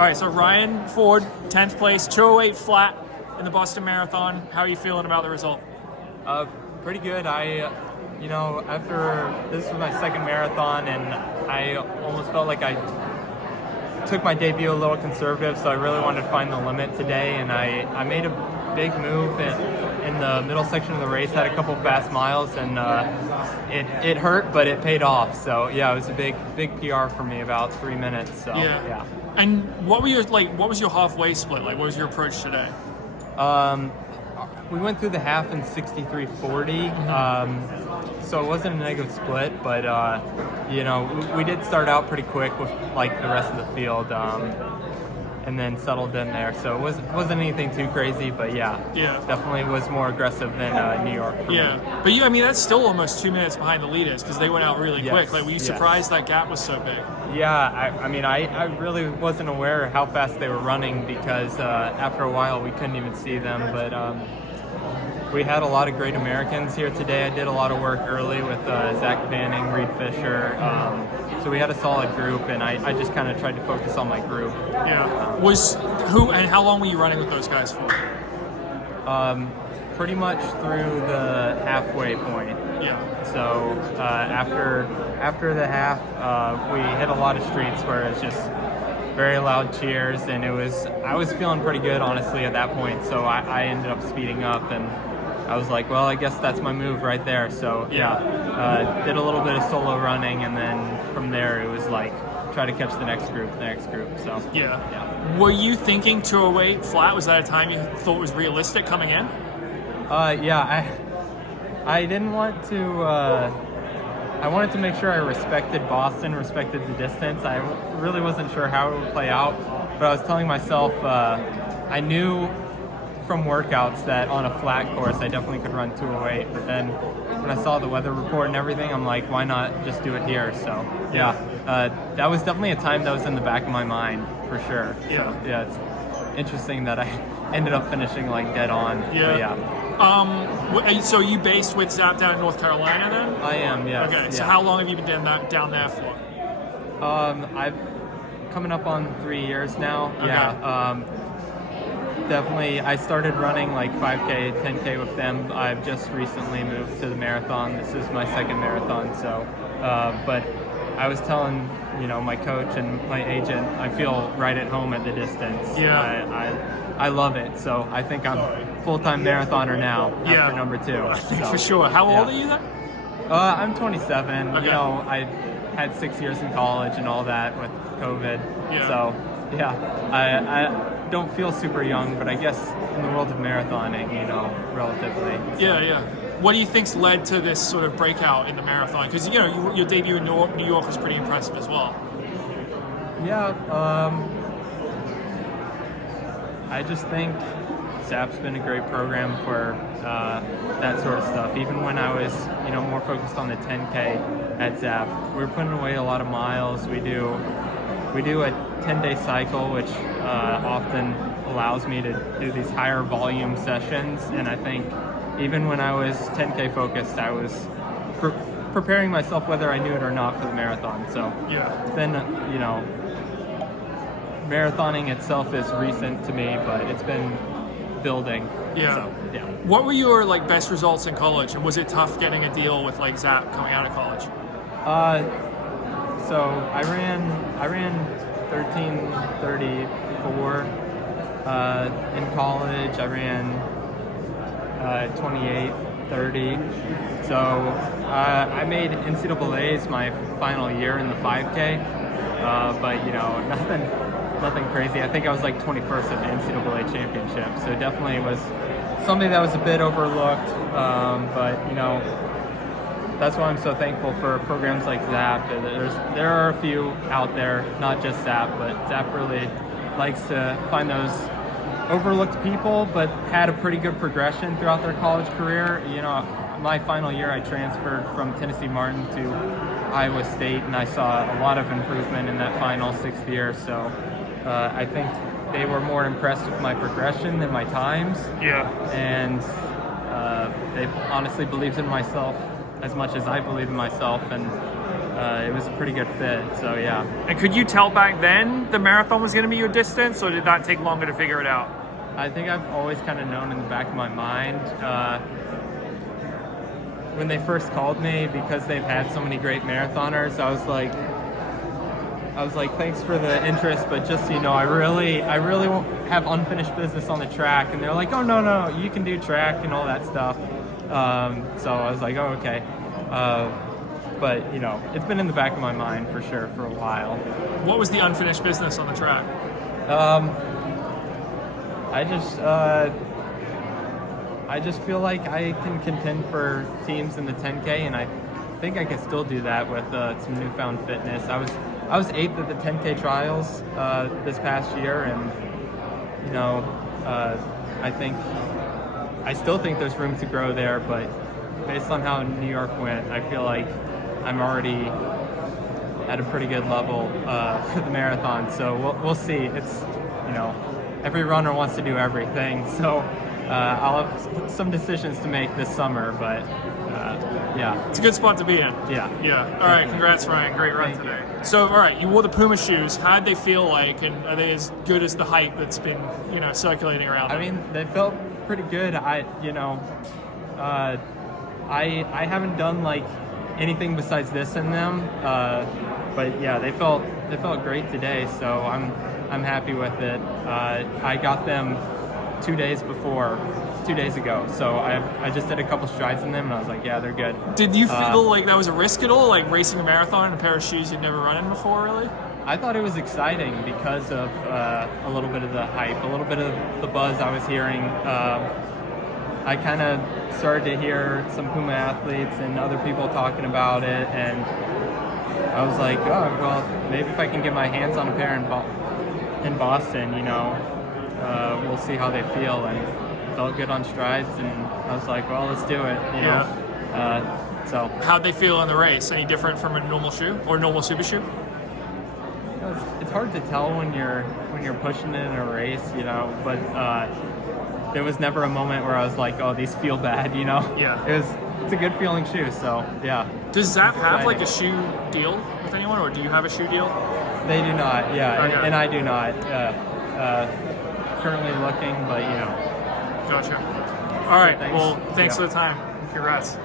All right, so Ryan Ford, 10th place, 2:08 flat in the Boston Marathon. How are you feeling about the result? Pretty good. After this was my second marathon, and I almost felt like I took my debut a little conservative, so I really wanted to find the limit today, and I made a big move in the middle section of the race, had a couple fast miles, and it hurt, but it paid off. So yeah, it was a big PR for me, about 3 minutes. So yeah. And what was your halfway split like? What was your approach today? We went through the half in 63:40, so it wasn't a negative split, but we did start out pretty quick with like the rest of the field, and then settled in there. So it wasn't anything too crazy, but yeah, definitely was more aggressive than New York. But that's still almost 2 minutes behind the leaders because they went out really quick. Like, were you surprised that gap was so big? Yeah, I really wasn't aware how fast they were running because after a while we couldn't even see them, but we had a lot of great Americans here today. I did a lot of work early with Zach Panning, Reed Fisher, so we had a solid group, and I just kind of tried to focus on my group. How long were you running with those guys for? Pretty much through the halfway point. So after the half, we hit a lot of streets where it's just very loud cheers, and I was feeling pretty good, honestly, at that point. So I ended up speeding up, and I was like, well, I guess that's my move right there. So did a little bit of solo running, and then from there it was like try to catch the next group. So Were you thinking 2:08 flat? Was that a time you thought was realistic coming in? I didn't want to. I wanted to make sure I respected Boston, respected the distance. I really wasn't sure how it would play out, but I was telling myself I knew from workouts that on a flat course I definitely could run 2:08. But then when I saw the weather report and everything, I'm like, why not just do it here? So that was definitely a time that was in the back of my mind for sure. So, it's interesting that I ended up finishing like dead on. So are you based with Zap down in North Carolina then? I am, yes. Okay, so how long have you been down there for? I've coming up on 3 years now. Okay. Definitely. I started running like 5K, 10K with them. I've just recently moved to the marathon. This is my second marathon, so but I was telling my coach and my agent, I feel right at home at the distance. I love it. So I think I'm full-time marathoner now after number 2. I think for sure. How old are you then? I'm 27. Okay. I had 6 years in college and all that with COVID. So I don't feel super young, but I guess in the world of marathoning, relatively. So. What do you think's led to this sort of breakout in the marathon? Because your debut in New York was pretty impressive as well. I just think ZAP's been a great program for that sort of stuff. Even when I was, more focused on the 10K at ZAP, we were putting away a lot of miles. We do a 10-day cycle, which often allows me to do these higher volume sessions. And I think even when I was 10K focused, I was preparing myself whether I knew it or not for the marathon. So it's been, marathoning itself is recent to me, but it's been building. What were your best results in college, and was it tough getting a deal with Zap coming out of college? So I ran 13:34 in college. I ran 28:30. So I made NCAA's my final year in the 5K, but nothing crazy. I think I was 21st at the NCAA championship, so definitely was something that was a bit overlooked, but that's why I'm so thankful for programs like ZAP. There are a few out there, not just ZAP, but ZAP really likes to find those overlooked people, but had a pretty good progression throughout their college career. My final year I transferred from Tennessee Martin to Iowa State, and I saw a lot of improvement in that final 6th year, so I think they were more impressed with my progression than my times. And they honestly believed in myself as much as I believe in myself, and it was a pretty good fit. So yeah. And could you tell back then the marathon was going to be your distance, or did that take longer to figure it out? I think I've always kind of known in the back of my mind. When they first called me, because they've had so many great marathoners, I was like, thanks for the interest, but just so you know, I really have unfinished business on the track. And they're like, oh no, you can do track and all that stuff. So I was like, oh okay. But you know, it's been in the back of my mind for sure for a while. What was the unfinished business on the track? I just feel like I can contend for teams in the 10K, and I think I can still do that with some newfound fitness. I was 8th at the 10K trials this past year, and you know, I still think there's room to grow there. But based on how New York went, I feel like I'm already at a pretty good level for the marathon. So we'll see. It's, you know, every runner wants to do everything. So. I'll have some decisions to make this summer, but yeah. It's a good spot to be in. Yeah. Yeah. All right. Congrats, Ryan. Great run today. So, all right, you wore the Puma shoes. How'd they feel like, and are they as good as the hype that's been, you know, circulating around them? I mean, they felt pretty good. I haven't done like anything besides this in them, but yeah, they felt great today. So I'm happy with it. I got them 2 days ago. So I just did a couple strides in them, and I was like, yeah, they're good. Did you feel like that was a risk at all, like racing a marathon in a pair of shoes you'd never run in before, really? I thought it was exciting because of a little bit of the hype, a little bit of the buzz I was hearing. I kind of started to hear some Puma athletes and other people talking about it, and I was like, oh, well, maybe if I can get my hands on a pair in Boston, you know, we'll see how they feel. And felt good on strides, and I was like, well, let's do it, you know. So how'd they feel in the race? Any different from a normal shoe or normal super shoe? It's hard to tell when you're pushing it in a race, you know, but there was never a moment where I was like, oh, these feel bad, you know. Yeah. It's a good feeling shoe, so yeah. Does Zap have like a shoe deal with anyone, or do you have a shoe deal? They do not, yeah, Okay. and I do not. Currently looking, but you know. Gotcha. All right. Thanks. Well, thanks for the time. Congrats.